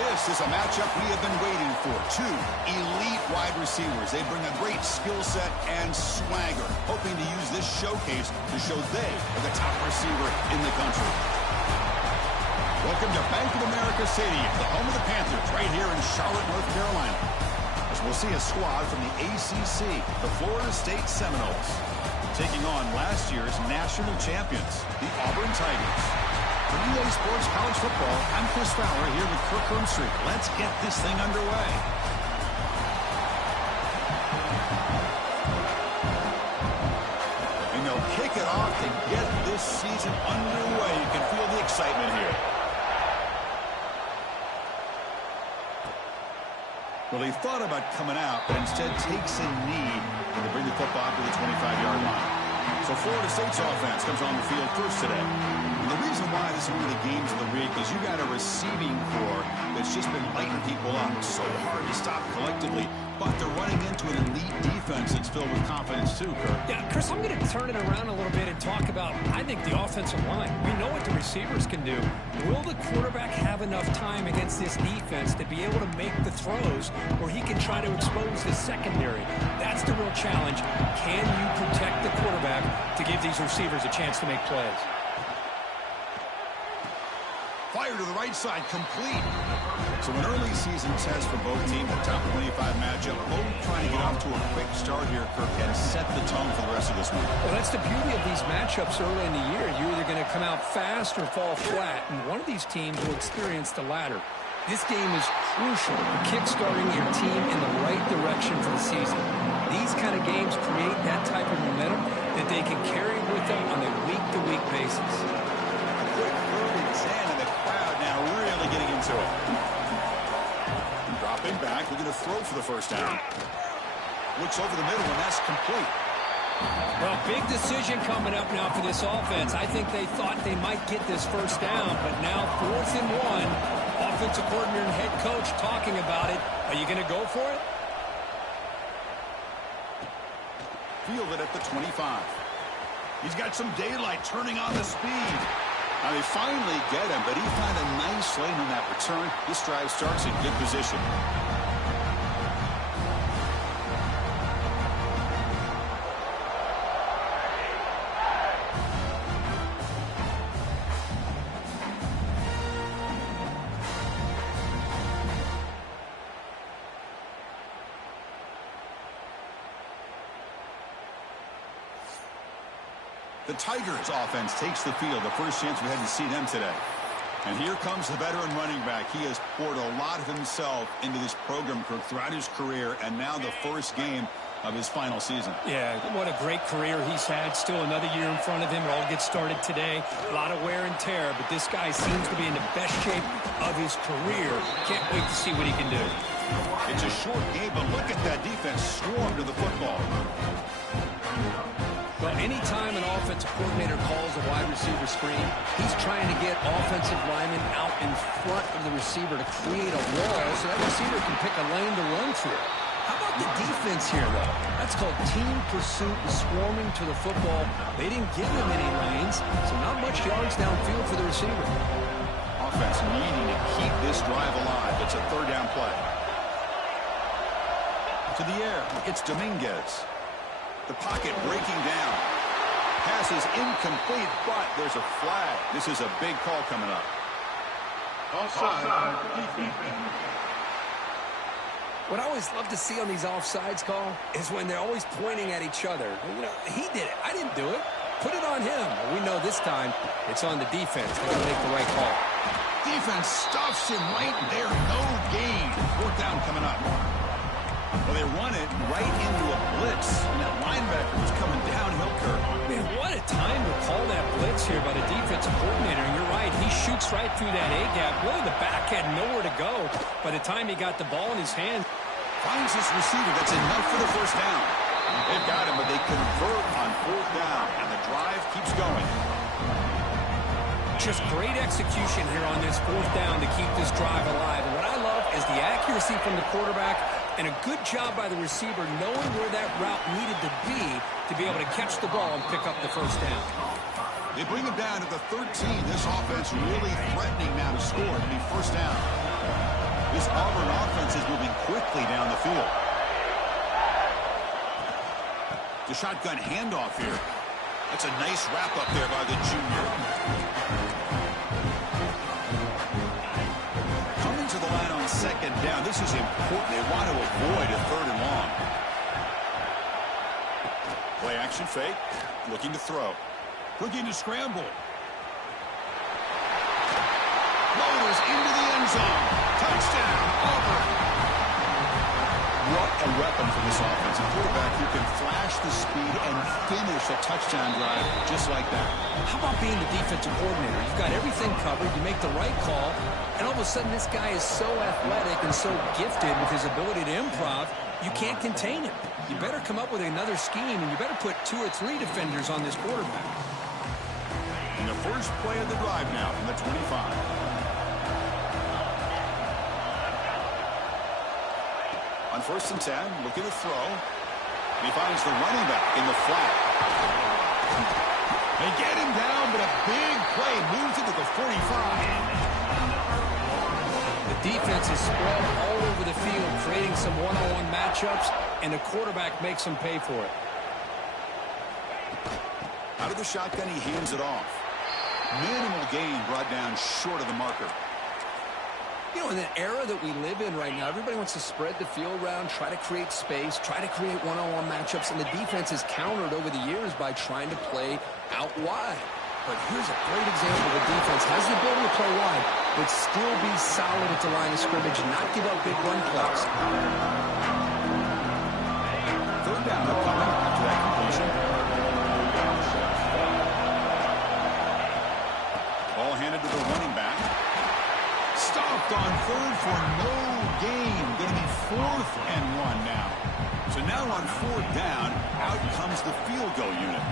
This is a matchup we have been waiting for. Two elite wide receivers. They bring a great skill set and swagger, hoping to use this showcase to show they are the top receiver in the country. Welcome to Bank of America Stadium, the home of the Panthers, right here in Charlotte, North Carolina. As we'll see a squad from the ACC, the Florida State Seminoles, taking on last year's national champions, the Auburn Tigers. For EA Sports College Football, I'm Chris Fowler here with Kirk Hermstreet. Let's get this thing underway. And they'll kick it off to get this season underway. You can feel the excitement here. Well, he thought about coming out, but instead takes a knee to bring the football to the 25-yard line. So Florida State's offense comes on the field first today. And the reason why this is one of the games of the week is you got a receiving corps that's just been lighting people up. It's so hard to stop collectively, but they're running into an elite defense that's filled with confidence too, Kirk. Yeah, Chris, I'm going to turn it around a little bit and talk about, I think, the offensive line. We know what the receivers can do. Will the quarterback have enough time against this defense to be able to make the throws where he can try to expose the secondary? That's the real challenge. Can you protect the quarterback to give these receivers a chance to make plays? Fire to the right side, complete. So an early season test for both teams, the top 25 matchup. Both trying to get off to a quick start here, Kirk, and set the tone for the rest of this one. Well, that's the beauty of these matchups early in the year. You're either going to come out fast or fall flat, and one of these teams will experience the latter. This game is crucial for kick-starting your team in the right direction for the season. These kind of games create that type of momentum that they can carry with them on a week-to-week basis. Quick third and 10, and the crowd now really getting into it. Dropping back, we're going to throw for the first down. Looks over the middle, and that's complete. Well, big decision coming up now for this offense. I think they thought they might get this first down, but now 4th and 1. Offensive coordinator and head coach talking about it. Are you going to go for it? Fielded at the 25. He's got some daylight turning on the speed. Now they finally get him, but he found a nice lane on that return. This drive starts in good position. The Tigers offense takes the field. The first chance we had to see them today. And here comes the veteran running back. He has poured a lot of himself into this program throughout his career, and now the first game of his final season. Yeah, what a great career he's had. Still another year in front of him. It all gets started today. A lot of wear and tear, but this guy seems to be in the best shape of his career. Can't wait to see what he can do. It's a short game, but look at that defense swarm to the football. Well, anytime an offensive coordinator calls a wide receiver screen, he's trying to get offensive linemen out in front of the receiver to create a wall so that receiver can pick a lane to run through. How about the defense here, though? That's called team pursuit and swarming to the football. They didn't give him any lanes, so not much yards downfield for the receiver. Offense needing to keep this drive alive. It's a third down play. To the air, it's Dominguez. The pocket breaking down. Pass is incomplete, but there's a flag. This is a big call coming up. Offside. What I always love to see on these offsides call is when they're always pointing at each other. You know, he did it. I didn't do it. Put it on him. We know this time it's on the defense. They're going to make the right call. Defense stuffs him right there. No gain. Fourth down coming up. Well, they run it right into a blitz, and that linebacker was coming downhill, Kirk. Man, what a time to call that blitz here by the defensive coordinator. And you're right, he shoots right through that A-gap. Really, the back had nowhere to go by the time he got the ball in his hand. Finds his receiver. That's enough for the first down. They've got him, but they convert on fourth down, and the drive keeps going. Just great execution here on this fourth down to keep this drive alive. And what I love is the accuracy from the quarterback and a good job by the receiver knowing where that route needed to be able to catch the ball and pick up the first down. They bring him down to the 13. This offense really threatening now to score. It'll be first down. This Auburn offense is moving quickly down the field. The shotgun handoff here. That's a nice wrap-up there by the junior. Coming to the line on second down. This is important. They want to avoid a third and long. Play action fake. Looking to throw. Looking to scramble. Loaders into the end zone. Touchdown, Auburn. What a weapon for this offense. A quarterback who can flash the speed and finish a touchdown drive just like that. How about being the defensive coordinator? You've got everything covered. You make the right call. And all of a sudden, this guy is so athletic and so gifted with his ability to improv, you can't contain him. You better come up with another scheme, and you better put 2 or 3 defenders on this quarterback. And the first play of the drive now from the 25. On 1st and 10, looking to throw. He finds the running back in the flat. They get him down, but a big play moves into the 45. The defense is spread all over the field, creating some one-on-one matchups, and the quarterback makes them pay for it. Out of the shotgun, he hands it off. Minimal gain brought down short of the marker. You know, in the era that we live in right now, everybody wants to spread the field around, try to create space, try to create one-on-one matchups, and the defense is countered over the years by trying to play out wide. But here's a great example of a defense has the ability to play wide, but still be solid at the line of scrimmage and not give up big run plays. Third down upcoming after that completion. Ball handed to the running back. Stopped on third for no gain. Going to be 4th and 1 now. So now on 4th down, out comes the field goal unit.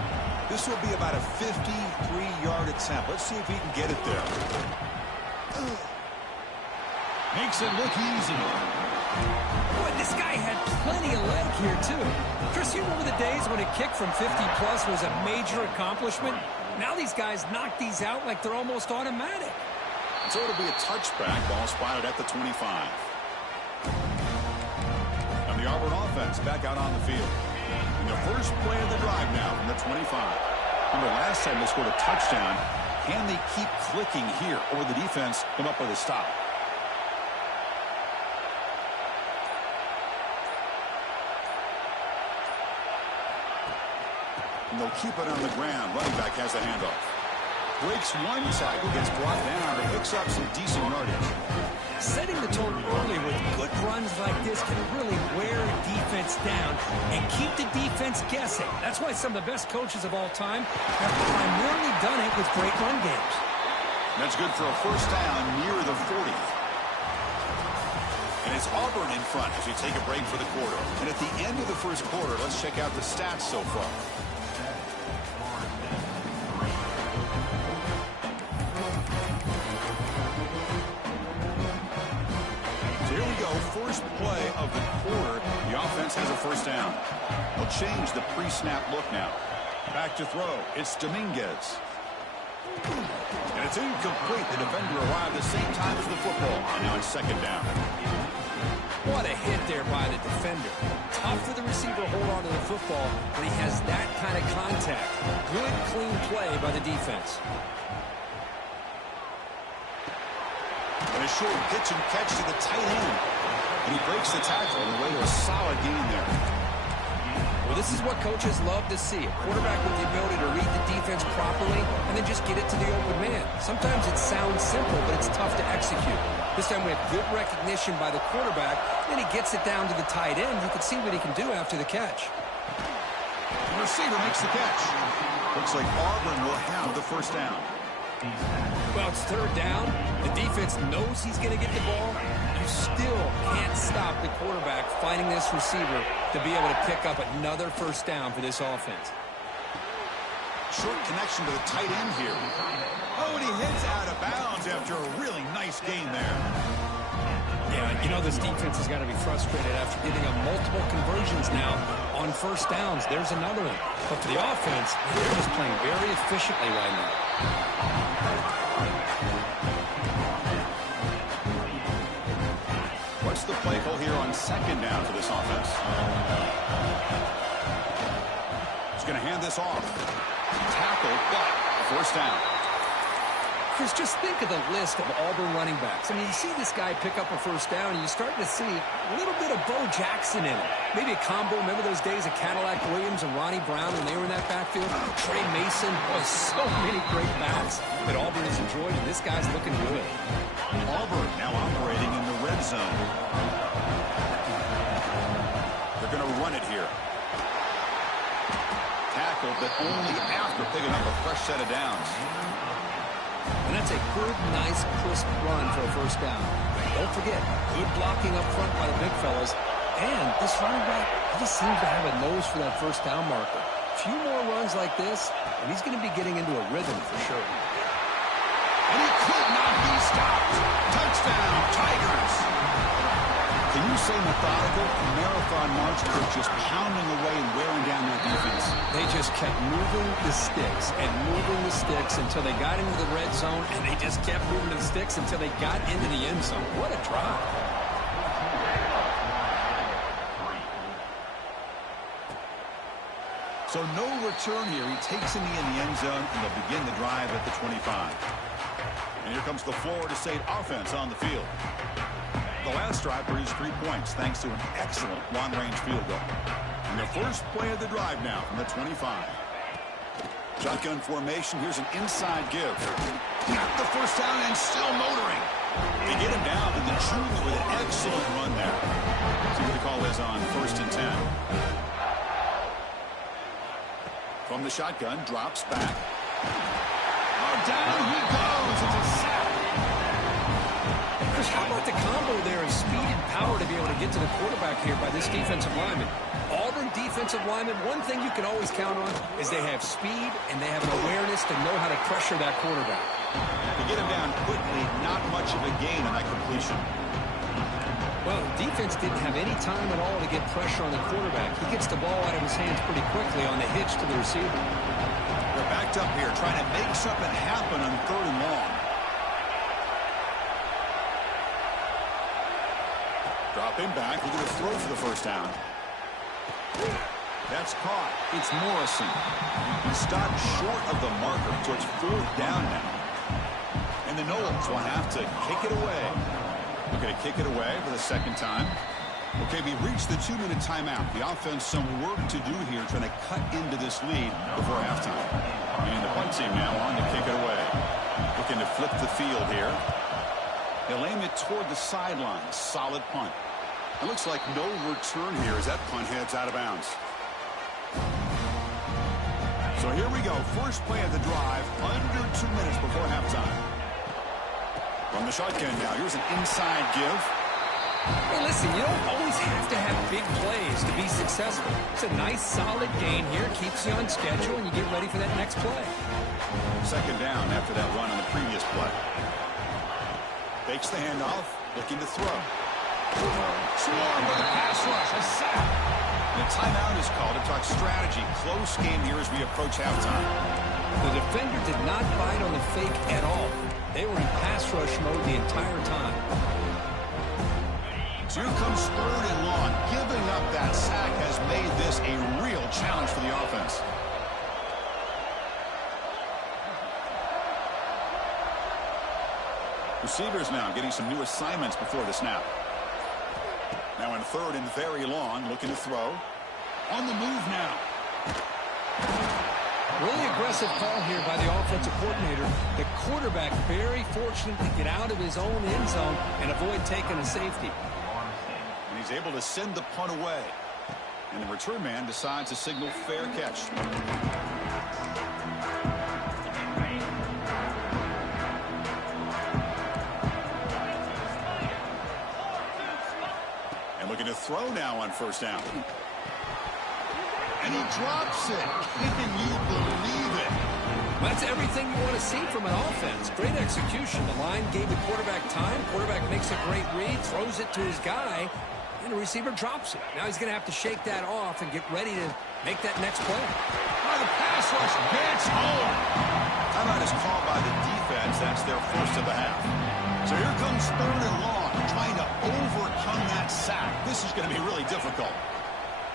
This will be about a 53-yard attempt. Let's see if he can get it there. Makes it look easy. Boy, this guy had plenty of leg here, too. Chris, you remember the days when a kick from 50-plus was a major accomplishment? Now these guys knock these out like they're almost automatic. So it'll be a touchback. Ball spotted at the 25. And the Auburn offense back out on the field. And the first play of the drive now from the 25. Remember last time they scored a touchdown. Can they keep clicking here, or the defense come up with a stop? And they'll keep it on the ground. Running back has the handoff. Breaks one tackle, gets brought down, but picks up some decent yardage. Setting the tone early with good runs like this can really wear a defense down and keep the defense guessing. That's why some of the best coaches of all time have primarily done it with great run games. That's good for a first down near the 40. And it's Auburn in front as we take a break for the quarter. And at the end of the first quarter, let's check out the stats so far. First play of the quarter, the offense has a first down. They'll change the pre-snap look now. Back to throw. It's Dominguez. And it's incomplete. The defender arrived the same time as the football. And now it's 2nd down. What a hit there by the defender. Tough for the receiver to hold on to the football when he has that kind of contact. Good, clean play by the defense. And a short pitch and catch to the tight end. And he breaks the tackle on the way to a solid gain there. Well, this is what coaches love to see. A quarterback with the ability to read the defense properly and then just get it to the open man. Sometimes it sounds simple, but it's tough to execute. This time we have good recognition by the quarterback. Then he gets it down to the tight end. You can see what he can do after the catch. The receiver makes the catch. Looks like Auburn will have the first down. Well, it's 3rd down. The defense knows he's going to get the ball. You still can't stop the quarterback finding this receiver to be able to pick up another first down for this offense. Short connection to the tight end here. Oh, and he hits out of bounds after a really nice gain there. Yeah, you know this defense has got to be frustrated after giving up multiple conversions now on first downs. There's another one. But for the offense, they're just playing very efficiently right now. the play call here on second down for this offense? He's going to hand this off. Tackle, but first down. Chris, just think of the list of Auburn running backs. I mean, you see this guy pick up a first down, and you start to see a little bit of Bo Jackson in it. Maybe a combo. Remember those days of Cadillac Williams and Ronnie Brown when they were in that backfield? Trey Mason. Boy, so many great backs that Auburn has enjoyed, and this guy's looking good. Auburn now operating in the red zone. They're going to run it here. Tackle, but only after picking up a fresh set of downs. And that's a good, nice, crisp run for a first down. Don't forget, good blocking up front by the big fellas. And this running back, he just seems to have a nose for that first down marker. A few more runs like this, and he's going to be getting into a rhythm for sure. And he could not be stopped. Touchdown, Tigers. Can you say methodical? Marathon march of just pounding away and wearing down their defense. They just kept moving the sticks and moving the sticks until they got into the red zone, and they just kept moving the sticks until they got into the end zone. What a drive. So no return here. He takes in the end zone, and they'll begin the drive at the 25. And here comes the Florida State offense on the field. The last drive produced 3 points thanks to an excellent long-range field goal. And the first play of the drive now from the 25. Shotgun formation. Here's an inside give. Got the first down and still motoring. They get him down, and the junior with an excellent run there. See what the call is on 1st and 10. From the shotgun, drops back. Oh, down he goes. It's a sack. Chris, how about the combo there of speed and power to be able to get to the quarterback here by this defensive lineman? Auburn defensive lineman, one thing you can always count on is they have speed and they have an awareness to know how to pressure that quarterback. To get him down quickly, not much of a gain on that completion. Well, the defense didn't have any time at all to get pressure on the quarterback. He gets the ball out of his hands pretty quickly on the hitch to the receiver. They're backed up here trying to make something happen on 3rd and long. Dropping back, we're going to throw for the first down. That's caught. It's Morrison. He stopped short of the marker, so it's 4th down now. And the Noles will have to kick it away. We're going to kick it away for the second time. Okay, we reached the 2-minute timeout. The offense some work to do here trying to cut into this lead before halftime. And the punt team now on to kick it away. Looking to flip the field here. They'll aim it toward the sideline. Solid punt. It looks like no return here as that punt heads out of bounds. So here we go. First play of the drive. Under 2 minutes before halftime. From the shotgun now. Here's an inside give. Hey, listen, you don't always have to have big plays to be successful. It's a nice, solid gain here. Keeps you on schedule, and you get ready for that next play. Second down after that run on the previous play. Fakes the handoff. Looking to throw. Swarm with a pass rush. A sack. And a timeout is called to talk strategy. Close game here as we approach halftime. The defender did not bite on the fake at all. They were in pass rush mode the entire time. So here comes 3rd and long. Giving up that sack has made this a real challenge for the offense. Receivers now getting some new assignments before the snap. Now in 3rd and very long, looking to throw. On the move now. Really aggressive call here by the offensive coordinator. The quarterback very fortunate to get out of his own end zone and avoid taking a safety. And he's able to send the punt away. And the return man decides to signal fair catch. And looking to throw now on 1st down. And he drops it. Can you believe it? That's everything you want to see from an offense. Great execution. The line gave the quarterback time. Quarterback makes a great read, throws it to his guy, and the receiver drops it. Now he's going to have to shake that off and get ready to make that next play. Oh, the pass rush gets home. Timeout is called by the defense. defense. That's their first of the half. So here comes 3rd and long, trying to overcome that sack. This is going to be really difficult.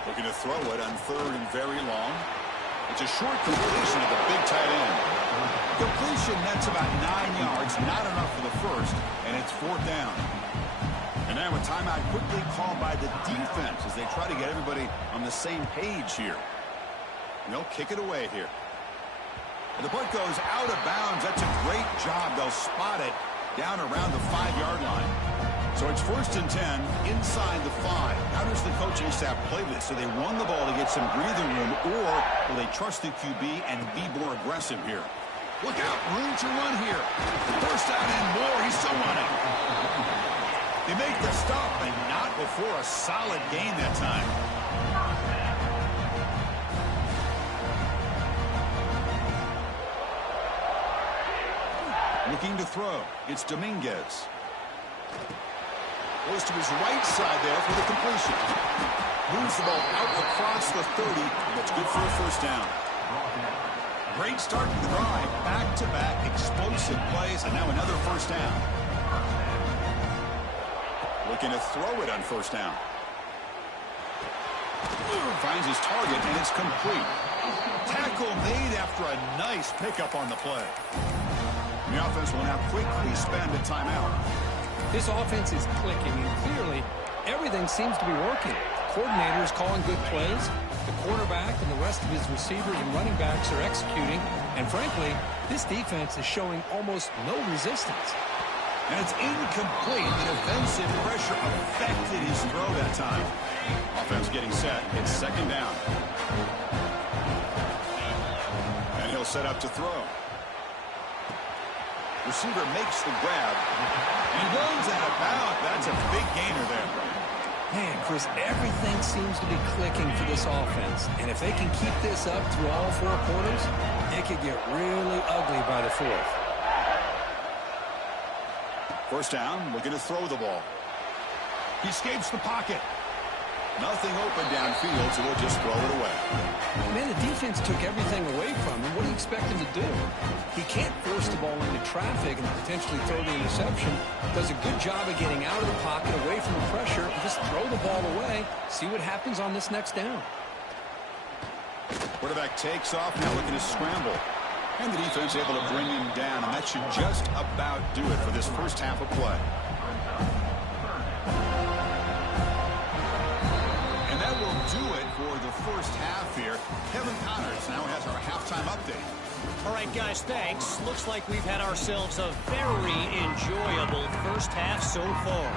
Looking to throw it on 3rd and very long. It's a short completion of the big tight end. Completion nets about 9 yards, not enough for the first, and it's 4th down. And now a timeout quickly called by the defense as they try to get everybody on the same page here. And they'll kick it away here. And the punt goes out of bounds. That's a great job. They'll spot it down around the 5-yard line. So it's 1st and 10 inside the 5. How does the coaching staff play this? So they run the ball to get some breathing room, or will they trust the QB and be more aggressive here? Look out, room to run here. First down and more. He's still running. They make the stop, but not before a solid gain that time. Looking to throw. It's Dominguez. Goes to his right side there for the completion. Moves the ball out across the 30. That's good for a first down. Great start to the drive. Back-to-back explosive plays, and now another first down. Looking to throw it on first down. Finds his target, and it's complete. Tackle made after a nice pickup on the play. The offense will now quickly spend a timeout. This offense is clicking, and clearly everything seems to be working. The coordinator is calling good plays. The quarterback and the rest of his receivers and running backs are executing. And frankly, this defense is showing almost no resistance. And it's incomplete. The defensive pressure affected his throw that time. Offense getting set. It's 2nd down. And he'll set up to throw. Receiver makes the grab. He runs out of bounds. That's a big gainer there. Man, Chris, everything seems to be clicking for this offense. And if they can keep this up through all 4 quarters, it could get really ugly by the 4th. First down, looking to throw the ball. He escapes the pocket. Nothing open downfield, so he'll just throw it away. Man, the defense took everything away from him. What do you expect him to do? He can't force the ball into traffic and potentially throw the interception. Does a good job of getting out of the pocket, away from the pressure, and just throw the ball away. See what happens on this next down. Quarterback takes off, now looking to scramble. And the defense able to bring him down, and that should just about do it for this first half of play. And that will do it for the first half here. Kevin Connors now has our halftime update. All right, guys, thanks. Looks like we've had ourselves a very enjoyable first half so far.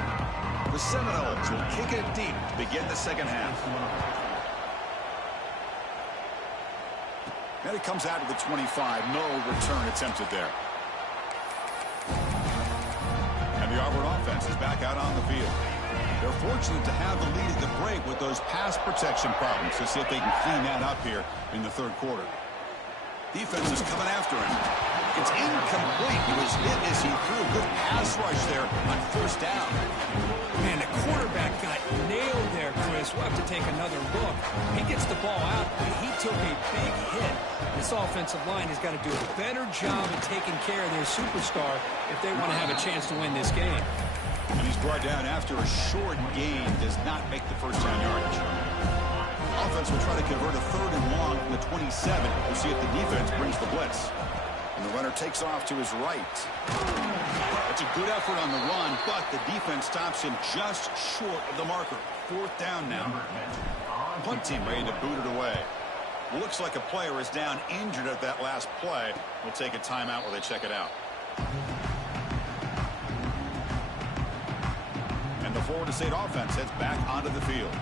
The Seminoles will kick it deep to begin the second half. And it comes out to the 25. No return attempted there. And the Auburn offense is back out on the field. They're fortunate to have the lead at the break with those pass protection problems. Let's see if they can clean that up here in the 3rd quarter. Defense is coming after him. It's incomplete. He was hit as he threw. Good pass rush there on first down. Man, the quarterback got nailed there, Chris. We'll have to take another look. He gets the ball out, but he took a big hit. This offensive line has got to do a better job of taking care of their superstar if they want to have a chance to win this game. And he's brought down after a short gain. Does not make the first down yardage. Offense will try to convert a 3rd and long from the 27. We'll see if the defense brings the blitz. And the runner takes off to his right. That's a good effort on the run, but the defense stops him just short of the marker. 4th down now. Punt team ready to boot it away. Looks like a player is down injured at that last play. We'll take a timeout while they check it out. And the Florida State offense heads back onto the field.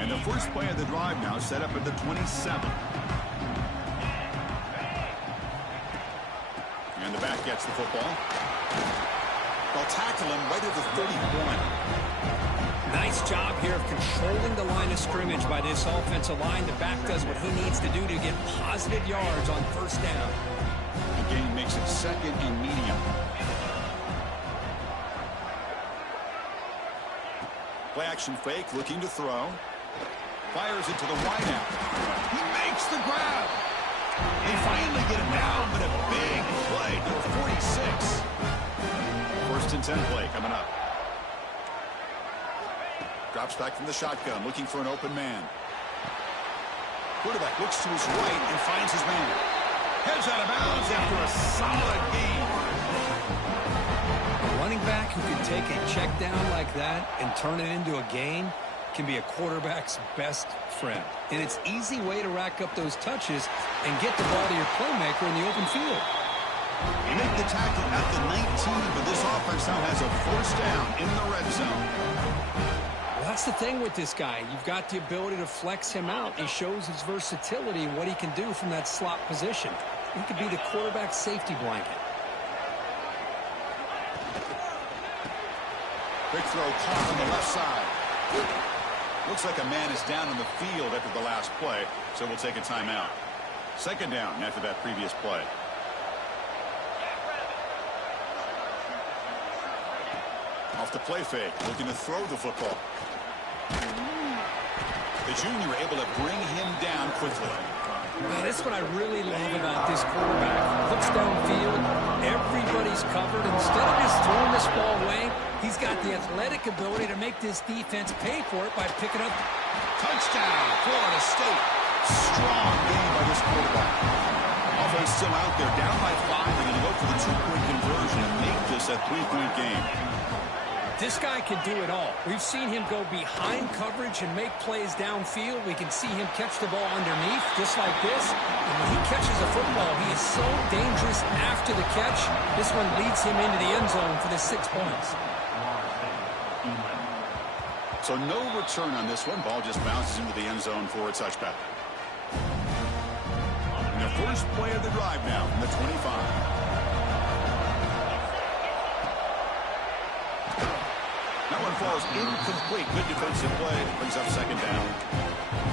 And the first play of the drive now set up at the 27. And the back gets the football. They'll tackle him right at the 31. Nice job here of controlling the line of scrimmage by this offensive line. The back does what he needs to do to get positive yards on first down. The gain makes it 2nd and medium. Play action fake, looking to throw. Fires it to the wideout. He makes the grab. They finally get him down, but a big play to a 46. First and 10 play coming up. Drops back from the shotgun, looking for an open man. Quarterback looks to his right and finds his man. Heads out of bounds after a solid gain. A running back who can take a check down like that and turn it into a gain can be a quarterback's best friend. And it's an easy way to rack up those touches and get the ball to your playmaker in the open field. He made the tackle at the 19, but this offense now has a first down in the red zone. Well, that's the thing with this guy. You've got the ability to flex him out. He shows his versatility and what he can do from that slot position. He could be the quarterback safety blanket. Big throw caught on the left side. Looks like a man is down on the field after the last play, so we'll take a timeout. Second down after that previous play. Off the play fake, looking to throw the football. The junior able to bring him down quickly. Man, that's what I really love about this quarterback. Looks downfield, everybody's covered. Instead of just throwing this ball away, he's got the athletic ability to make this defense pay for it by picking up. Touchdown, Florida State. Strong game by this quarterback. Offense still out there, down by 5. They're going to go for the 2-point conversion and make this a 3-point game. This guy can do it all. We've seen him go behind coverage and make plays downfield. We can see him catch the ball underneath, just like this. And when he catches a football, he is so dangerous after the catch. This one leads him into the end zone for the 6 points. So no return on this one. Ball just bounces into the end zone for a touchback. And the first play of the drive now from the 25. That one falls incomplete. Good defensive play. Brings up second down.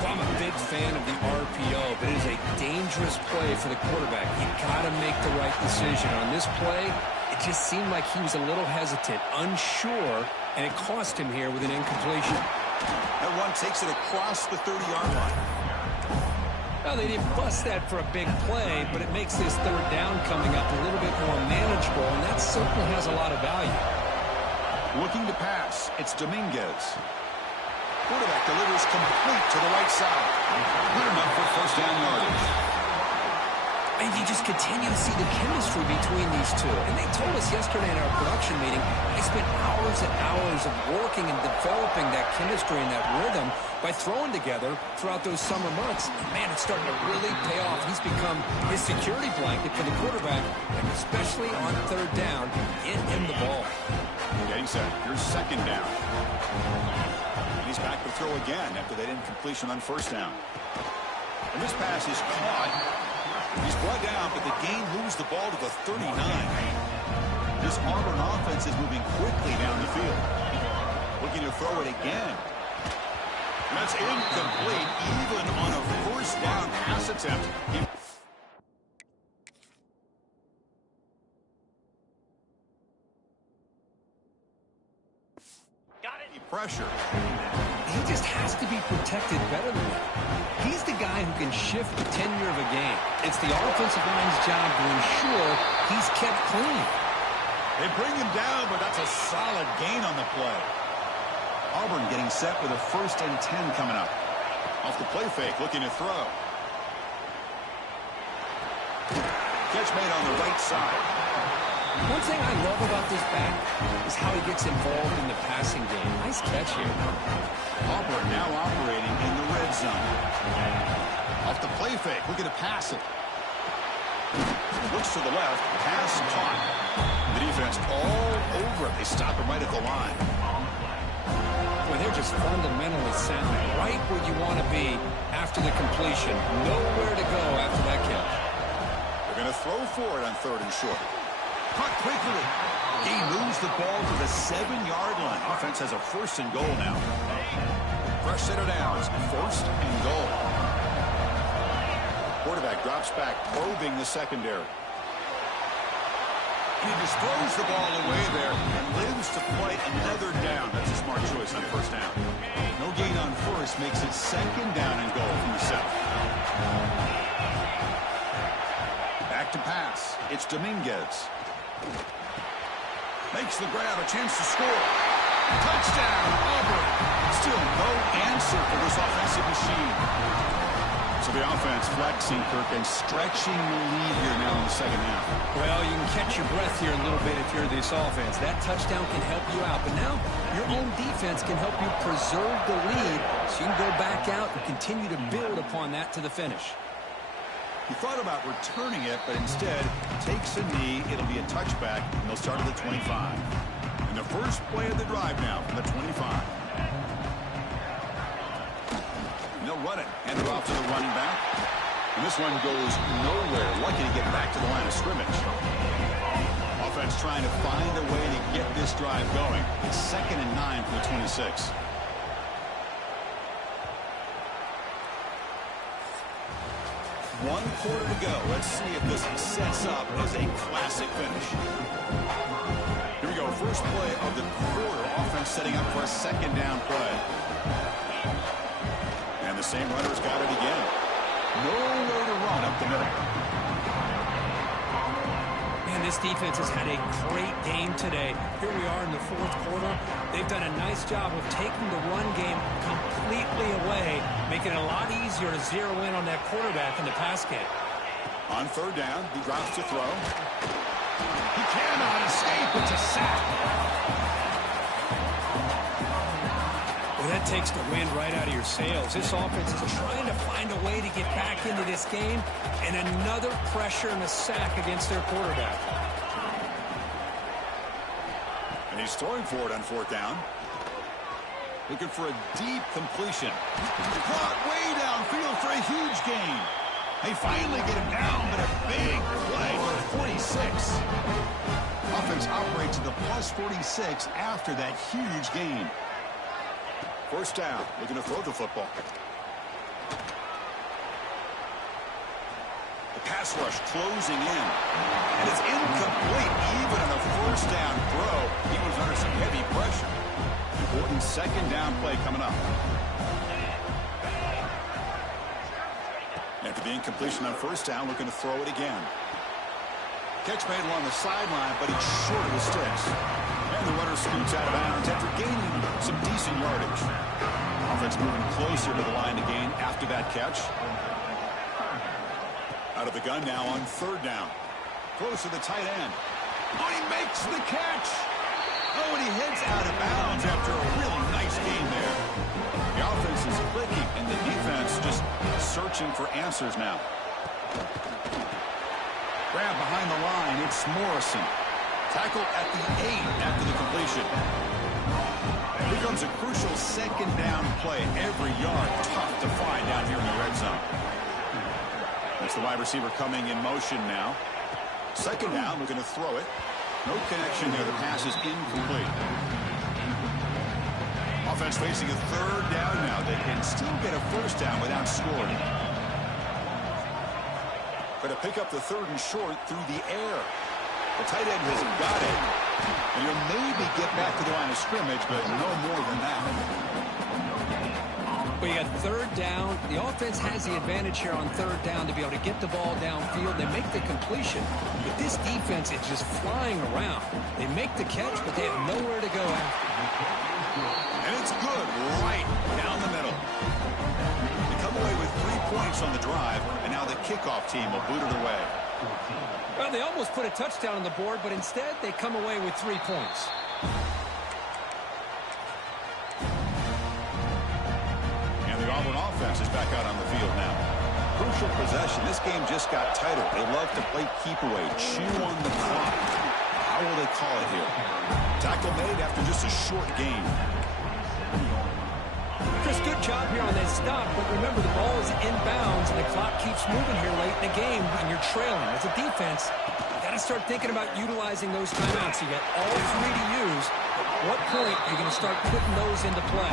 I'm a big fan of the RPO, but it is a dangerous play for the quarterback. You got to make the right decision. On this play, it just seemed like he was a little hesitant, unsure, and it cost him here with an incompletion. That one takes it across the 30-yard line. Well, they didn't bust that for a big play, but it makes this third down coming up a little bit more manageable, and that certainly has a lot of value. Looking to pass, it's Dominguez. Quarterback delivers complete to the right side. Good enough for first down yardage. And you just continue to see the chemistry between these two. And they told us yesterday in our production meeting, they spent hours and hours of working and developing that chemistry and that rhythm by throwing together throughout those summer months. And man, it's starting to really pay off. He's become his security blanket for the quarterback, and especially on third down, get him the ball. Getting set. Here's second down. And he's back to throw again after that incompletion on first down. And this pass is caught. He's brought down, but the game moves the ball to the 39. This Auburn offense is moving quickly down the field. Looking to throw it again. And that's incomplete, even on a first down pass attempt. Pressure. He just has to be protected better than that. He's the guy who can shift the tenure of a game. It's the offensive line's job to ensure he's kept clean. They bring him down, but that's a solid gain on the play. Auburn getting set with a first and 10 coming up. Off the play fake, looking to throw. Catch made on the right side. One thing I love about this back is how he gets involved in the passing game. Nice catch here. Auburn now operating in the red zone. Off the play fake, looking to pass it. Looks to the left, pass caught. The defense all over it. They stop him right at the line. Well, they're just fundamentally sound, right where you want to be after the completion. Nowhere to go after that catch. They're going to throw for it on third and short. Caught quickly. He moves the ball to the 7-yard line. Offense has a first and goal now. Fresh set of downs. First and goal. Quarterback drops back, probing the secondary. He just throws the ball away there and lives to play another down. That's a smart choice on first down. No gain on first makes it second down and goal from the south. Back to pass. It's Dominguez. Makes the grab, a chance to score. Touchdown, Auburn. Still no answer for this offensive machine. So the offense flexing, Kirk, and stretching the lead here now in the second half. Well, you can catch your breath here a little bit if you're this offense. That touchdown can help you out. But now your own defense can help you preserve the lead so you can go back out and continue to build upon that to the finish. He thought about returning it, but instead takes a knee. It'll be a touchback, and they'll start at the 25. And the first play of the drive now from the 25. And they'll run it. Hand it off to the running back. And this one goes nowhere. Lucky to get back to the line of scrimmage. Offense trying to find a way to get this drive going. It's 2nd and 9 from the 26. One quarter to go. Let's see if this sets up as a classic finish. Here we go. First play of the quarter. Offense setting up for a second down play. And the same runner's got it again. Nowhere to run up the middle. Man, this defense has had a great game today. Here we are in the fourth quarter. They've done a nice job of taking the run game completely away, making it a lot easier to zero in on that quarterback in the pass game. On third down, he drops to throw. He cannot escape. It's a sack. Well, that takes the wind right out of your sails. This offense is trying to find a way to get back into this game, and another pressure and a sack against their quarterback. And he's throwing for it on fourth down. Looking for a deep completion. Caught way downfield for a huge gain. They finally get him down, but a big play for 46. Offense operates at the plus 46 after that huge gain. First down, looking to throw the football. The pass rush closing in. And it's incomplete even on the first down throw. He was under some heavy pressure. Important second down play coming up. After the incompletion on first down, looking to throw it again. Catch made along the sideline, but he's short of the sticks. And the runner scoots out of bounds after gaining some decent yardage. Offense moving closer to the line to gain after that catch. Out of the gun now on third down. Close to the tight end. Oh, he makes the catch. Oh, and he heads out of bounds after a really nice game there. The offense is clicking, and the defense just searching for answers now. Grab behind the line. It's Morrison. Tackle at the 8 after the completion. Here comes a crucial second down play. Every yard tough to find down here in the red zone. That's the wide receiver coming in motion now. Second down, looking to throw it. No connection there. The pass is incomplete. Offense facing a third down now. They can still get a first down without scoring. Going to pick up the third and short through the air. The tight end has got it. And he'll maybe get back to the line of scrimmage, but no more than that. But you got third down. The offense has the advantage here on third down to be able to get the ball downfield. They make the completion. But this defense is just flying around. They make the catch, but they have nowhere to go after. And it's good right down the middle. They come away with 3 points on the drive, and now the kickoff team will boot it away. Well, they almost put a touchdown on the board, but instead they come away with 3 points. The Auburn offense is back out on the field now. Crucial possession. This game just got tighter. They love to play keep away, chew on the clock. How will they call it here? Tackle made after just a short game. Chris, good job here on that stop, but remember the ball is inbounds and the clock keeps moving here late in the game and you're trailing. As a defense, you got to start thinking about utilizing those timeouts. You got all 3 to use. At what point are you going to start putting those into play?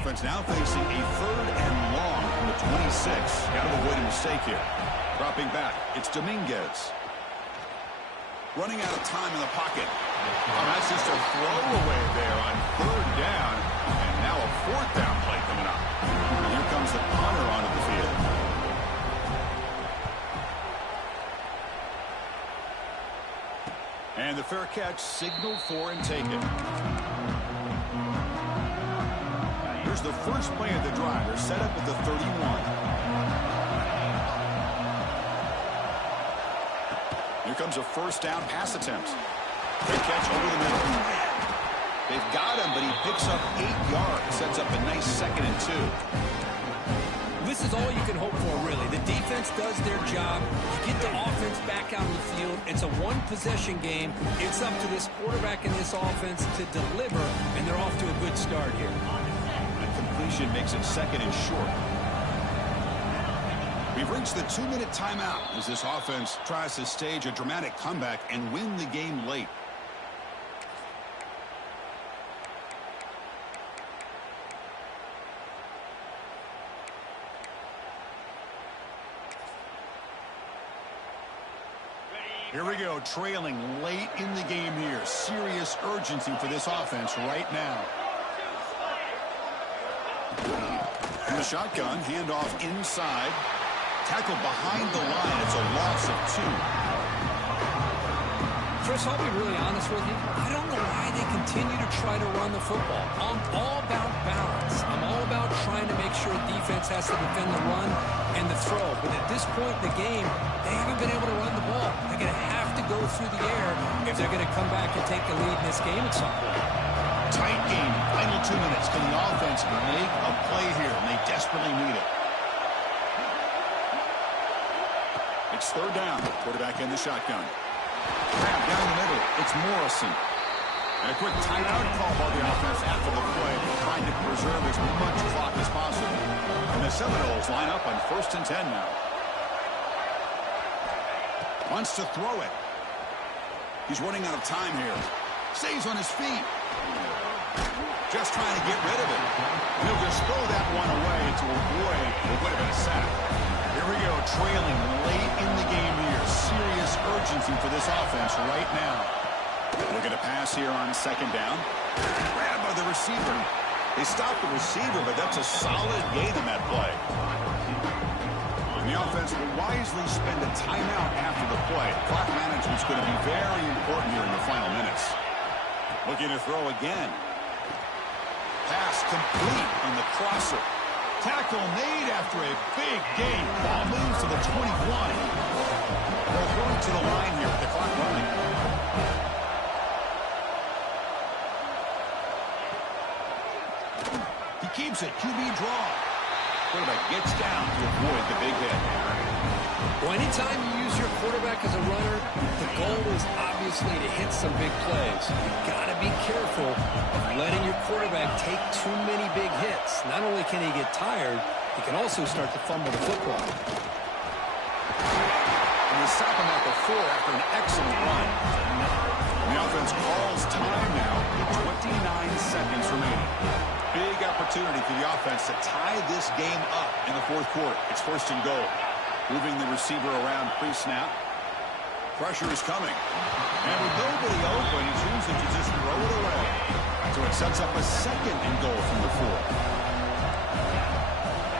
offense now facing a 3rd and long from the 26. Got to avoid a mistake here. Dropping back, it's Dominguez. Running out of time in the pocket. Oh, that's just a throwaway there on 3rd down. And now a 4th down play coming up. And here comes the punter onto the field. And the fair catch signaled for and taken. Here's the first play of the drive. They're set up at the 31. Here comes a 1st down pass attempt. Great catch over the middle. They've got him, but he picks up 8 yards. Sets up a nice 2nd and 2. This is all you can hope for, really. The defense does their job. You get the offense back out on the field. It's a one-possession game. It's up to this quarterback and this offense to deliver, and they're off to a good start here. A completion makes it 2nd and short. We've reached the 2-minute timeout as this offense tries to stage a dramatic comeback and win the game late. Here we go, trailing late in the game here. Serious urgency for this offense right now. In the shotgun, handoff inside. Tackle behind the line. It's a loss of 2. Chris, I'll be really honest with you. I don't know why they continue to try to run the football. I'm all about balance. I'm all about trying to make sure defense has to defend the run and the throw. But at this point in the game, they haven't been able to run the ball. They're going to have to go through the air if they're going to come back and take the lead in this game at some point. Tight game. Final 2 minutes. Can the offense make a play here? And they desperately need it. It's 3rd down. Quarterback in the shotgun. Grab down the middle. It's Morrison. And a quick timeout call by the offense after the play, trying to preserve as much clock as possible. And the Seminoles line up on 1st and 10 now. Wants to throw it. He's running out of time here. Stays on his feet. Just trying to get rid of it. And he'll just throw that one away to avoid what would have been a sack. Here we go, trailing late in the game here. Serious urgency for this offense right now. Looking to pass here on 2nd down. Grabbed by the receiver. They stopped the receiver, but that's a solid gain in that play. And the offense will wisely spend a timeout after the play. Clock management's going to be very important here in the final minutes. Looking to throw again. Pass complete on the crosser. Tackle made after a big gain. Ball moves to the 21. They're going to the line here with the clock running. He keeps it. QB draw. Quarterback gets down to avoid the big hit. Well, anytime you use your quarterback as a runner, the goal is obviously to hit some big plays. You've got to be careful of letting your quarterback take too many big hits. Not only can he get tired, he can also start to fumble the football. And they stop him at the 4 after an excellent run. And the offense calls time now with 29 seconds remaining. Big opportunity for the offense to tie this game up in the 4th quarter. It's 1st and goal. Moving the receiver around pre-snap. Pressure is coming. And with nobody open, he chooses to just throw it away. So it sets up a 2nd and goal from the 4.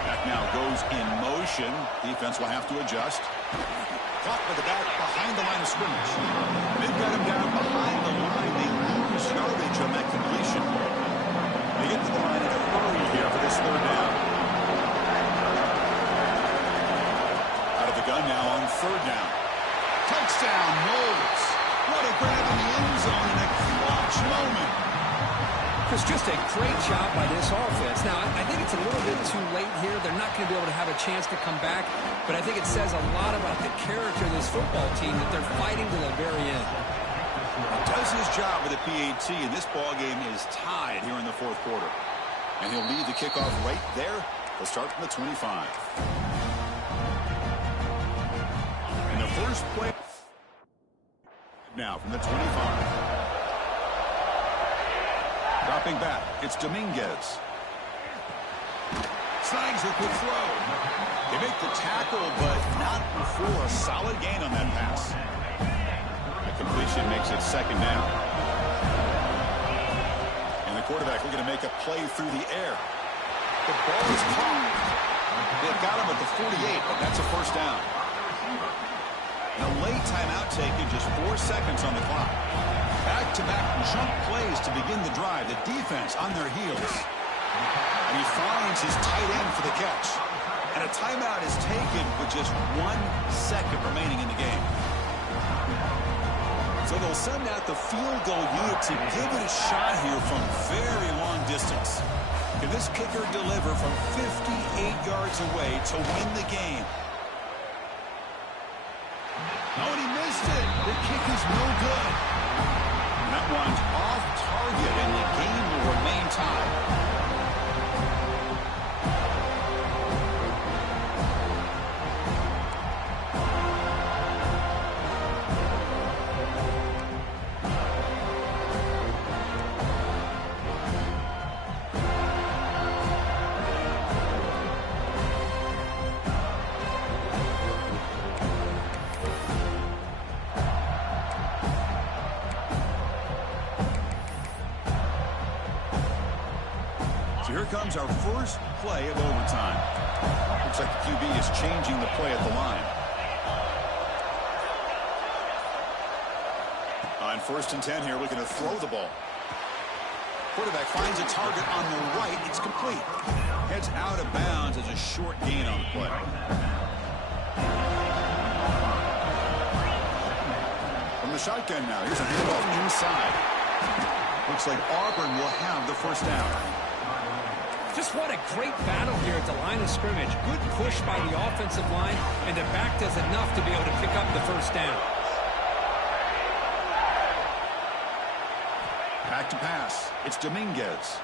That now goes in motion. Defense will have to adjust. Caught by the back behind the line of scrimmage. They've got him down behind the line. They lose yardage on that completion. They get to the line in a hurry here for this 3rd down. Gun now on 3rd down. Touchdown, Knowles. What a grab in the end zone in a clutch moment. Chris, just a great job by this offense. Now, I think it's a little bit too late here. They're not going to be able to have a chance to come back, but I think it says a lot about the character of this football team that they're fighting to the very end. Does his job with the PAT, and this ball game is tied here in the 4th quarter. And he'll lead the kickoff right there. They'll start from the 25. First play now from the 25. Dropping back, it's Dominguez. snags a quick throw. They make the tackle, but not before a solid gain on that pass. The completion makes it second down. And the quarterback looking to make a play through the air. The ball is caught. They've got him at the 48, but that's a first down. And a late timeout taken, just 4 seconds on the clock. Back-to-back jump plays to begin the drive. The defense on their heels. And he finds his tight end for the catch. And a timeout is taken with just 1 second remaining in the game. So they'll send out the field goal unit to give it a shot here from very long distance. Can this kicker deliver from 58 yards away to win the game? Oh, and he missed it. The kick is no good. And that one's off target, and the game will remain tied. Here comes our first play of overtime. Looks like the QB is changing the play at the line. On 1st and 10 here, looking to throw the ball. Quarterback finds a target on the right. It's complete. Heads out of bounds as a short gain on the play. From the shotgun now, here's a handoff inside. Looks like Auburn will have the first down. Just what a great battle here at the line of scrimmage. Good push by the offensive line, and the back does enough to be able to pick up the first down. Back to pass. It's Dominguez.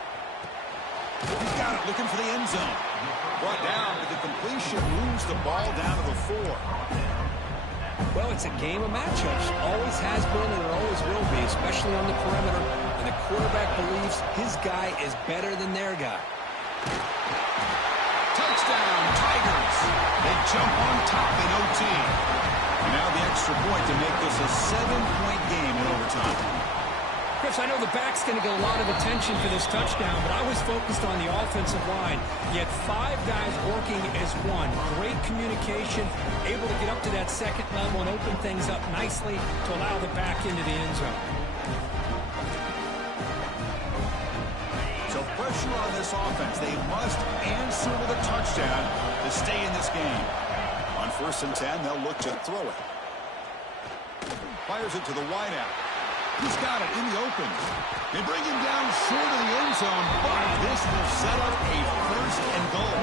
He's got it, looking for the end zone. Brought down, but the completion moves the ball down to the 4. Well, it's a game of matchups. Always has been and it always will be, especially on the perimeter. And the quarterback believes his guy is better than their guy. Touchdown, Tigers. They jump on top in OT. And now the extra point to make this a 7-point game in overtime. Chris, I know the back's going to get a lot of attention for this touchdown, but I was focused on the offensive line. You had 5 guys working as one. Great communication, able to get up to that second level and open things up nicely to allow the back into the end zone. So pressure on this offense. They must answer with a touchdown to stay in this game. On 1st and 10, they'll look to throw it. Fires it to the wideout. He's got it in the open. They bring him down short of the end zone, but this will set up a 1st and goal.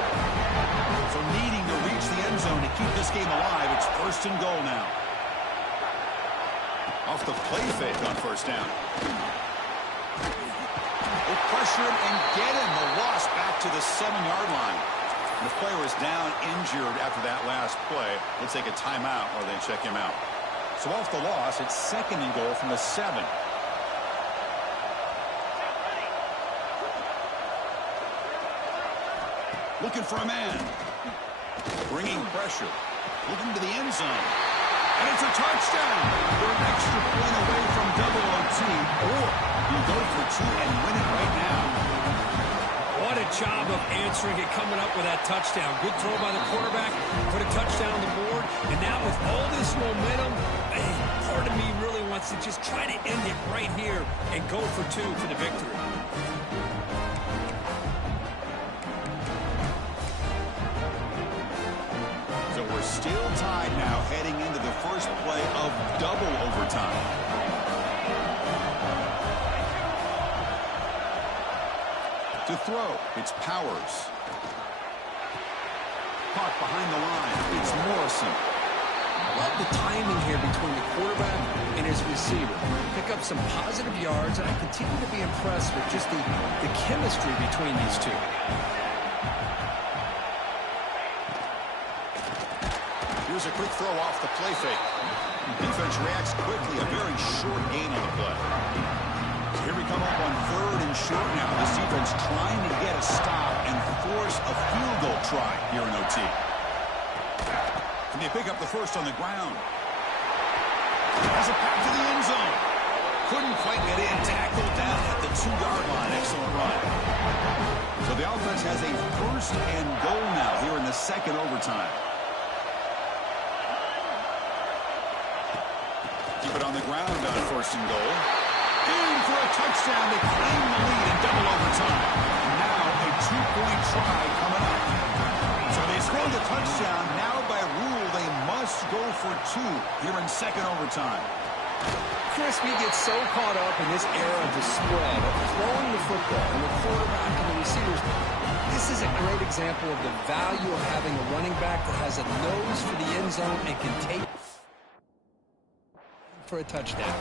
So needing to reach the end zone to keep this game alive, it's 1st and goal now. Off the play fake on 1st down. They pressure him and get him. The loss back to the 7-yard line. The player is down injured after that last play. Let's take a timeout or they check him out. So off the loss, it's 2nd and goal from the 7. Looking for a man. Bringing pressure. Looking to the end zone. And it's a touchdown. We're an extra point away from double OT. Or you go for 2 and win it right now. What a job of answering it, coming up with that touchdown. Good throw by the quarterback, put a touchdown on the board, and now with all this momentum, part of me really wants to just try to end it right here and go for 2 for the victory. So we're still tied now heading into the first play of double overtime. To throw, it's Powers. Caught behind the line, it's Morrison. Love the timing here between the quarterback and his receiver. Pick up some positive yards, and I continue to be impressed with just the chemistry between these two. Here's a quick throw off the play fake. Defense reacts quickly, a very short gain on the play. Here we come up on 3rd and short now. This defense trying to get a stop and and force a field goal try here in OT. Can they pick up the first on the ground? Has it back to the end zone. Couldn't quite get in. Tackled down at the 2-yard line. Excellent run. So the offense has a first and goal now here in the second overtime. Keep it on the ground on first and goal. In for a touchdown to claim the lead in double overtime. Now a 2-point try coming up. So they scored the touchdown. Now by rule they must go for 2 here in second overtime. Chris, we get so caught up in this era of the spread, of throwing the football and the quarterback and the receivers. This is a great example of the value of having a running back that has a nose for the end zone and can take for a touchdown.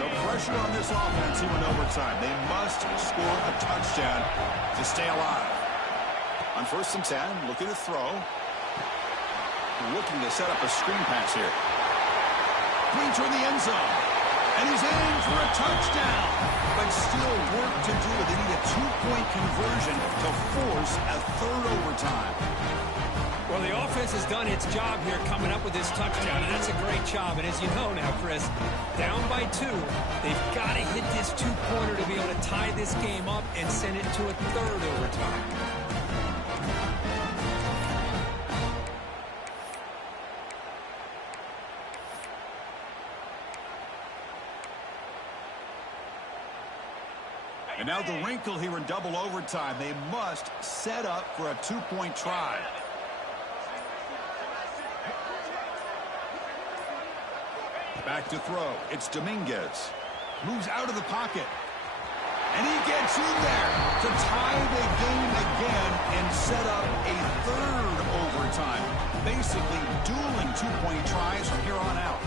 So pressure on this offense here in overtime. They must score a touchdown to stay alive. On first and 10, looking to throw. Looking to set up a screen pass here. Brings her in the end zone. And he's in for a touchdown. But still work to do. They need a 2-point conversion to force a third overtime. Well, the offense has done its job here coming up with this touchdown, and that's a great job. And as you know now, Chris, down by 2, they've got to hit this 2-pointer to be able to tie this game up and send it to a third overtime. And now the wrinkle here in double overtime. They must set up for a 2-point try. Back to throw. It's Dominguez. Moves out of the pocket. And he gets in there to tie the game again and set up a third overtime. Basically dueling 2-point tries from here on out.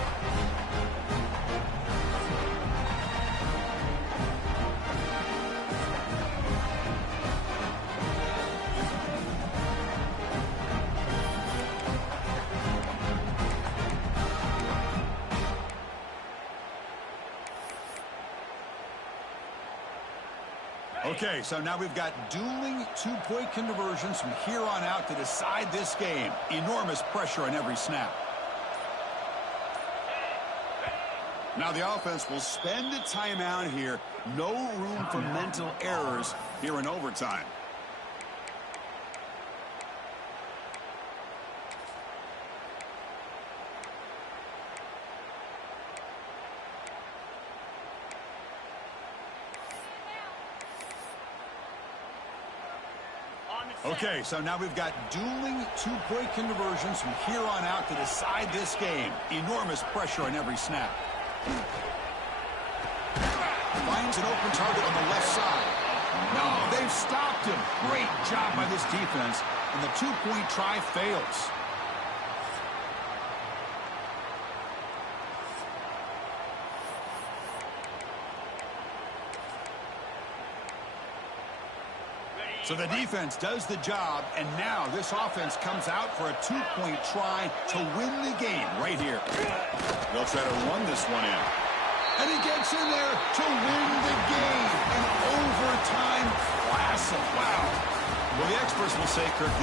Okay, so now we've got dueling 2-point conversions from here on out to decide this game. Enormous pressure on every snap. Now the offense will spend a timeout here. No room for mental errors here in overtime. Okay, so now we've got dueling 2-point conversions from here on out to decide this game. Enormous pressure on every snap. Finds an open target on the left side. No, they've stopped him. Great job by this defense, and the 2-point try fails. So the defense does the job, and now this offense comes out for a 2-point try to win the game right here. They'll try to run this one in. And he gets in there to win the game. An overtime classic. Wow. Well, the experts will say, Kirk,